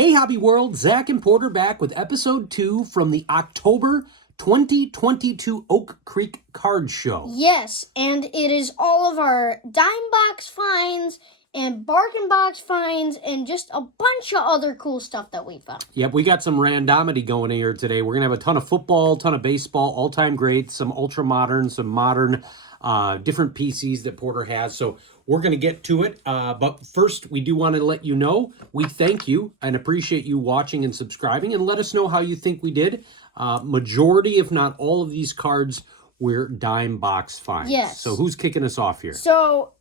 Hey, Hobby World, Zach and Porter back with episode 2 from the October 2022 Oak Creek Card Show. Yes, and it is all of our dime box finds and bargain box finds and just a bunch of other cool stuff that we found. Yep, we got some randomity going here today. We're going to have a ton of football, ton of baseball, all-time greats, some ultra-modern, some modern, different PCs that Porter has. So we're going to get to it. But first, we do want to let you know, we thank you and appreciate you watching and subscribing. And let us know how you think we did. Majority, if not all of these cards, were dime box finds. Yes. So who's kicking us off here? So,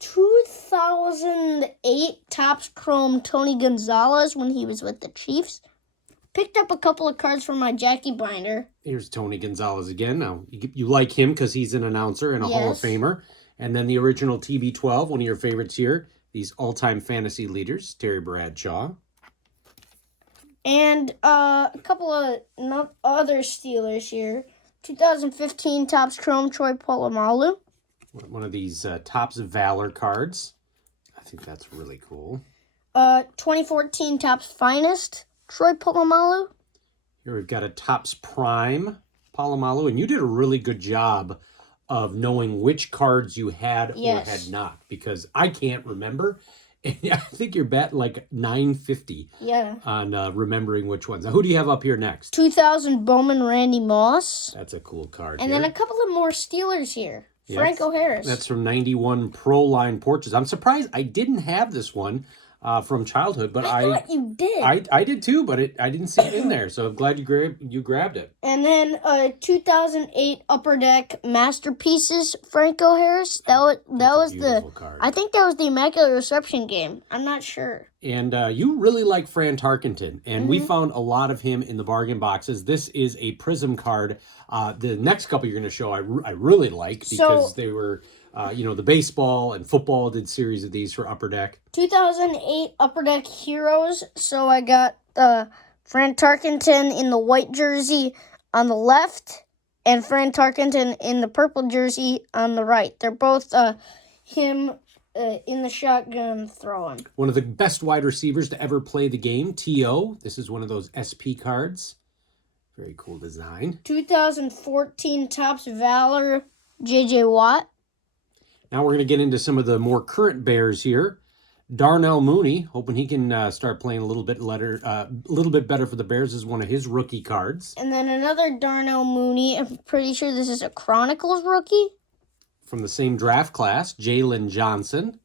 2008 Topps Chrome Tony Gonzalez when he was with the Chiefs. Picked up a couple of cards from my Jackie binder. Here's Tony Gonzalez again. Now, you like him because he's an announcer and a Hall of Famer. And then the original TB12, one of your favorites here. These all-time fantasy leaders, Terry Bradshaw. And a couple of other Steelers here. 2015 Topps Chrome Troy Polamalu. One of these Topps Valor cards. I think that's really cool. 2014 Topps Finest Troy Polamalu. Here we've got a Topps Prime Polamalu. And you did a really good job of knowing which cards you had or had not. Because I can't remember. And I think you're betting like $9.50 on remembering which ones. Now, who do you have up here next? 2000 Bowman Randy Moss. That's a cool card. And then a couple of more Steelers here. Yes. Franco Harris. That's from 91 Pro Line Porches. I'm surprised I didn't have this one from childhood, but I thought you did. I did too, but I didn't see it in there, so I'm glad you grabbed it. And then 2008 Upper Deck Masterpieces Franco Harris. That was the card. I think that was the Immaculate Reception game. I'm not sure. And you really like Fran Tarkenton, and we found a lot of him in the bargain boxes. This is a Prism card. The next couple you're going to show I really like because they were, the baseball and football did series of these for Upper Deck. 2008 Upper Deck Heroes. So I got Fran Tarkenton in the white jersey on the left and Fran Tarkenton in the purple jersey on the right. They're both him in the shotgun throwing. One of the best wide receivers to ever play the game, T.O. This is one of those SP cards. Very cool design. 2014 Topps Valor, J.J. Watt. Now we're going to get into some of the more current Bears here. Darnell Mooney, hoping he can start playing a little bit better for the Bears, is one of his rookie cards. And then another Darnell Mooney. I'm pretty sure this is a Chronicles rookie. From the same draft class, Jalen Johnson.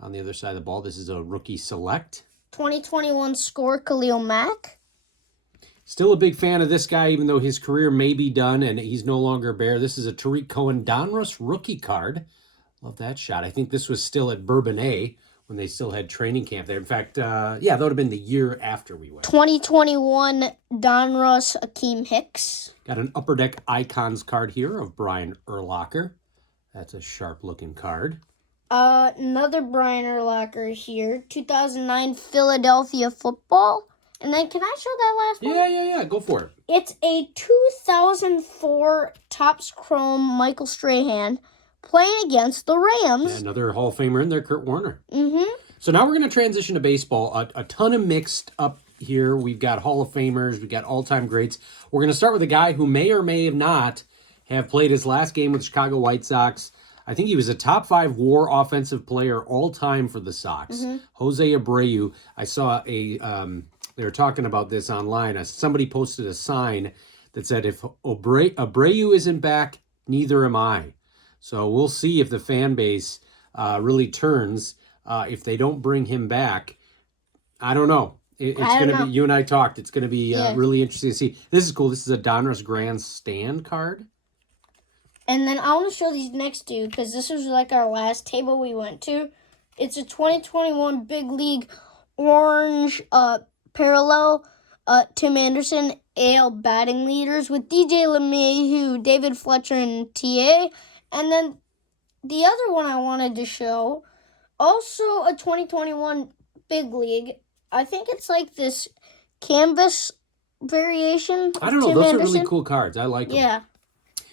On the other side of the ball, this is a rookie select. 2021 score, Khalil Mack. Still a big fan of this guy, even though his career may be done and he's no longer a Bear. This is a Tariq Cohen Donruss rookie card. Love that shot. I think this was still at Bourbonnais when they still had training camp there. In fact, that would have been the year after we went. 2021 Donruss Akeem Hicks. Got an Upper Deck Icons card here of Brian Urlacher. That's a sharp-looking card. Another Brian Urlacher here. 2009 Philadelphia Football. And then can I show that last one? Yeah. Go for it. It's a 2004 Topps Chrome Michael Strahan playing against the Rams. Yeah, another Hall of Famer in there, Kurt Warner. Mm-hmm. So now we're going to transition to baseball. A ton of mixed up here. We've got Hall of Famers. We've got all-time greats. We're going to start with a guy who may or may have not have played his last game with the Chicago White Sox. I think he was a top 5 WAR offensive player all time for the Sox. Jose Abreu. I saw they were talking about this online. Somebody posted a sign that said, if Abreu isn't back, neither am I. So we'll see if the fan base really turns. If they don't bring him back, I don't know. It's going to be, you and I talked, it's going to be really interesting to see. This is cool. This is a Donruss Grandstand card. And then I want to show these next two because this was like our last table we went to. It's a 2021 Big League Orange parallel Tim Anderson AL batting leaders with DJ LeMahieu, David Fletcher, and TA. And then the other one I wanted to show, also a 2021 Big League. I think it's like this canvas variation. I don't know. Tim Those Anderson. are really cool cards. I like them. Yeah.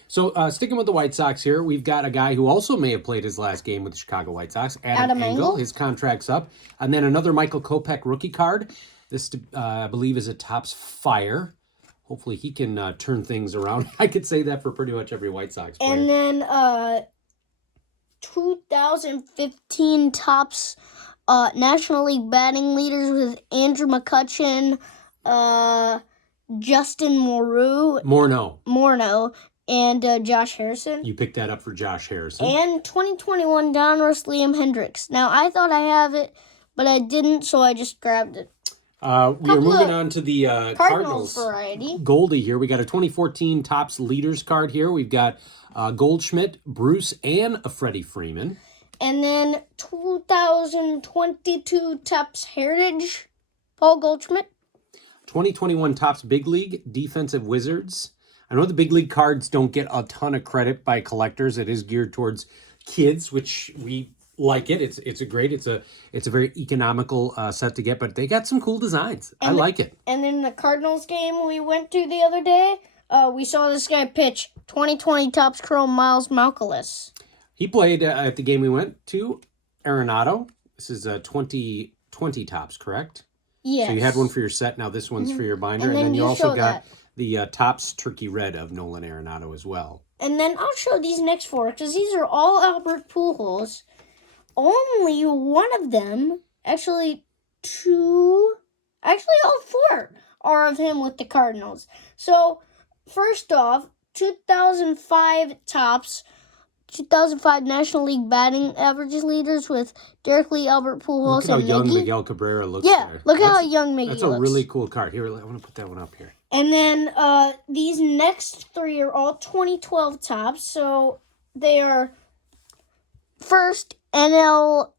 So sticking with the White Sox here, we've got a guy who also may have played his last game with the Chicago White Sox, Adam Engel. His contract's up. And then another Michael Kopech rookie card. This, I believe, is a Topps Fire. Hopefully he can turn things around. I could say that for pretty much every White Sox player. And then 2015 Topps National League batting leaders with Andrew McCutchen, Justin Morneau, and Josh Harrison. You picked that up for Josh Harrison. And 2021 Donruss Liam Hendricks. Now, I thought I have it, but I didn't, so I just grabbed it. We are moving on to the Cardinals variety. Goldie here. We got a 2014 Topps Leaders card here. We've got Goldschmidt, Bruce, and a Freddie Freeman. And then 2022 Topps Heritage, Paul Goldschmidt. 2021 Topps Big League Defensive Wizards. I know the Big League cards don't get a ton of credit by collectors. It is geared towards kids, which we like it. It's a very economical set to get, but they got some cool designs. I like it. And in the Cardinals game we went to the other day, we saw this guy pitch 2020 Topps Chrome Miles Mikolas. He played at the game we went to, Arenado. This is a 2020 Topps, correct? Yes. So you had one for your set. Now this one's for your binder. And then you you also show got that. the Topps Turkey Red of Nolan Arenado as well. And then I'll show these next four, because these are all Albert Pujols. Only one of them, all four are of him with the Cardinals. So, first off, 2005 Topps, 2005 National League batting average leaders with Derek Lee, Albert Pujols, Look at how and young Miggy. Miguel Cabrera looks there. Look at how young Miggy looks. That's a really cool card. Here, I want to put that one up here. And then these next three are all 2012 Topps. So they are first NL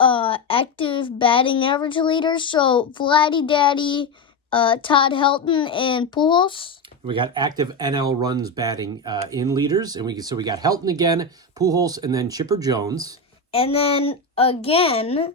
active batting average leaders. So Vladdy Daddy, Todd Helton, and Pujols. We got active NL runs batting in leaders, and we got Helton again, Pujols, and then Chipper Jones. And then again,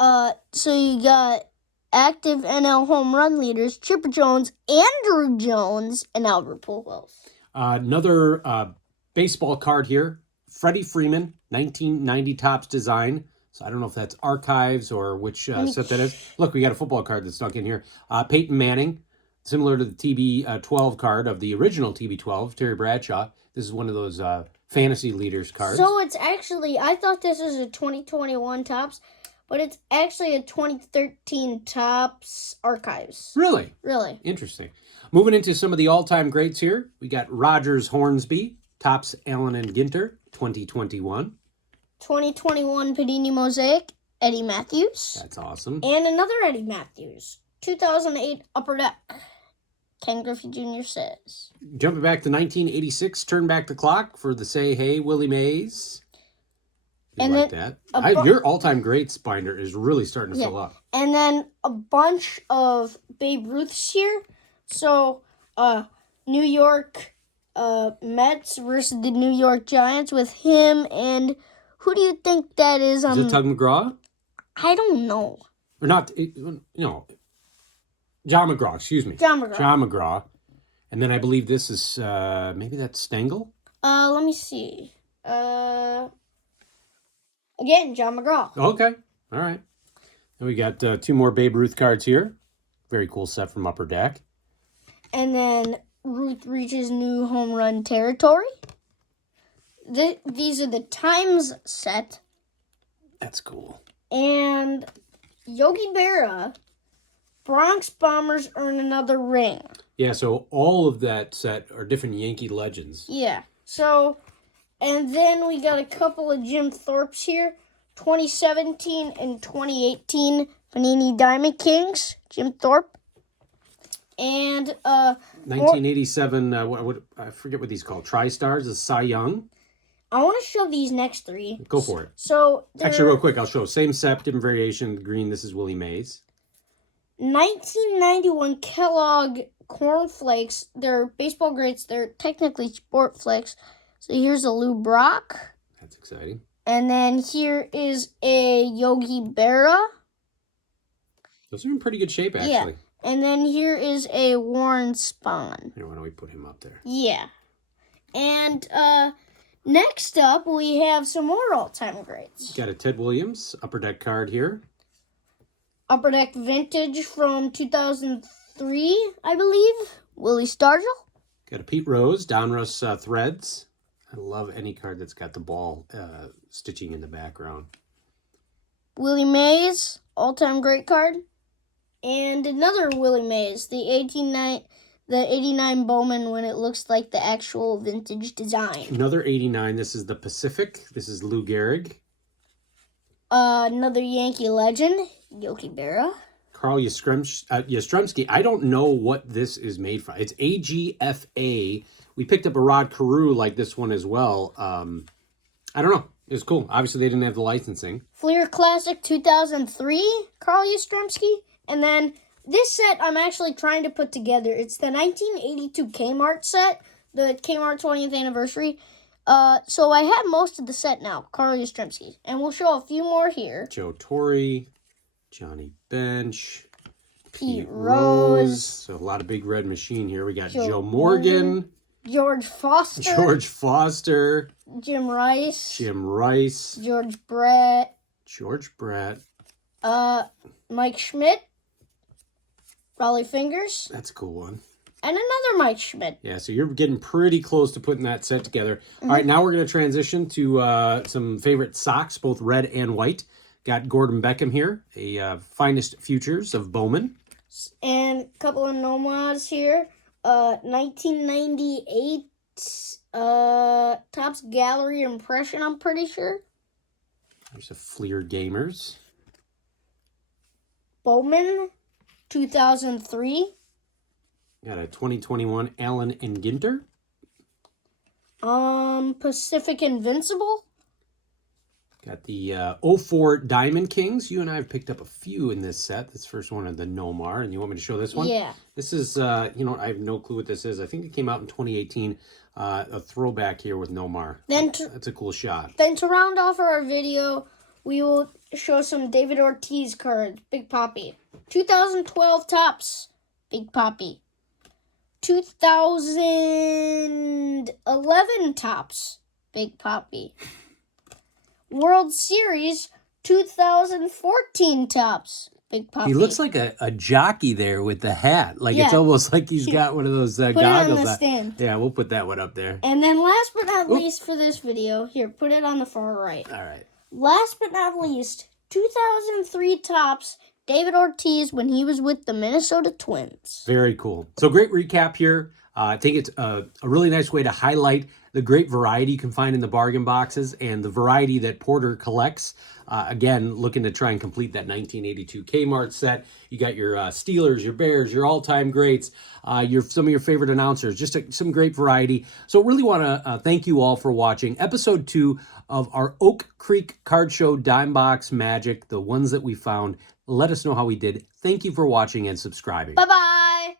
so you got active NL home run leaders, Chipper Jones, Andrew Jones, and Albert Pujols. Another baseball card here, Freddie Freeman, 1990 Topps design. So I don't know if that's archives or which set that is. Look, we got a football card that's stuck in here. Peyton Manning, similar to the TB12 card of the original TB12, Terry Bradshaw. This is one of those fantasy leaders cards. So it's actually, I thought this was a 2021 Topps, but it's actually a 2013 Topps Archives. Really? Really. Interesting. Moving into some of the all-time greats here. We got Rogers Hornsby, Topps Allen and Ginter, 2021. 2021 Panini Mosaic, Eddie Matthews. That's awesome. And another Eddie Matthews, 2008 Upper Deck. Ken Griffey Jr. says. Jumping back to 1986, turn back the clock for the Say Hey Willie Mays. You And like then that? Your all-time greats binder is really starting to fill up. And then a bunch of Babe Ruths here. So, New York Mets versus the New York Giants with him, and who do you think that is? Is it Tug McGraw? I don't know. Or not, John McGraw, excuse me. John McGraw. John McGraw. And then I believe this is, maybe that's Stengel? Let me see. Again, John McGraw. Okay, all right. Then we got two more Babe Ruth cards here. Very cool set from Upper Deck. And then Ruth reaches new home run territory. These are the Times set. That's cool. And Yogi Berra, Bronx Bombers earn another ring. Yeah, so all of that set are different Yankee legends. Yeah. So, and then we got a couple of Jim Thorpes here. 2017 and 2018 Panini Diamond Kings, Jim Thorpe. And 1987, what I forget what these called. TriStars is Cy Young. I want to show these next three. Go for it. So Actually, real quick, I'll show. Same set, different variation. Green, this is Willie Mays. 1991 Kellogg Corn Flakes. They're baseball greats. They're technically sport flakes. So here's a Lou Brock. That's exciting. And then here is a Yogi Berra. Those are in pretty good shape, actually. Yeah. And then here is a Warren Spahn. Here, why don't we put him up there? Yeah. And next up, we have some more all-time greats. Got a Ted Williams Upper Deck card here. Upper Deck Vintage from 2003, I believe. Willie Stargell. Got a Pete Rose, Donruss Threads. I love any card that's got the ball stitching in the background. Willie Mays, all-time great card. And another Willie Mays, the 89 Bowman when it looks like the actual vintage design. Another 89. This is the Pacific. This is Lou Gehrig. Another Yankee legend, Yogi Berra. Carl Yastrzemski. I don't know what this is made from. It's AGFA. We picked up a Rod Carew like this one as well. I don't know. It was cool. Obviously, they didn't have the licensing. Fleer Classic 2003, Carl Yastrzemski. And then this set I'm actually trying to put together. It's the 1982 Kmart set, the Kmart 20th anniversary. So I have most of the set now, Carl Yastrzemski. And we'll show a few more here. Joe Torre, Johnny Bench, Pete Rose. So a lot of big red machine here. We got Joe Joe Morgan, George Foster. George Foster, Jim Rice. Jim Rice, George Brett. George Brett. Mike Schmidt. Raleigh Fingers. That's a cool one. And another Mike Schmidt. Yeah, so you're getting pretty close to putting that set together. All right, now we're going to transition to some favorite socks, both red and white. Got Gordon Beckham here, a finest futures of Bowman. And a couple of Nomads here. 1998 Topps Gallery Impression, I'm pretty sure. There's a Fleer Gamers. Bowman, 2003. Got a 2021 Allen and Ginter. Pacific Invincible. Got the 04 Diamond Kings. You and I have picked up a few in this set. This first one of the Nomar. And you want me to show this one? Yeah. This is, I have no clue what this is. I think it came out in 2018. A throwback here with Nomar. That's a cool shot. Then to round off our video, we will show some David Ortiz cards. Big Papi. 2012 Topps. Big Papi. 2011 Topps. Big Papi. World Series 2014 Topps. Big Papi. He looks like a jockey there with the hat. Like it's almost like he's got one of those Put goggles. it on the stand. Yeah, we'll put that one up there. And then last but not least for this video, here, put it on the far right. All right. Last but not least, 2003 Topps, David Ortiz when he was with the Minnesota Twins. Very cool. So great recap here. I think it's a really nice way to highlight the great variety you can find in the bargain boxes and the variety that Porter collects. Again, looking to try and complete that 1982 Kmart set. You got your Steelers, your Bears, your all-time greats, some of your favorite announcers, just some great variety. So really want to thank you all for watching episode 2 of our Oak Creek Card Show Dime Box Magic, the ones that we found. Let us know how we did. Thank you for watching and subscribing. Bye-bye.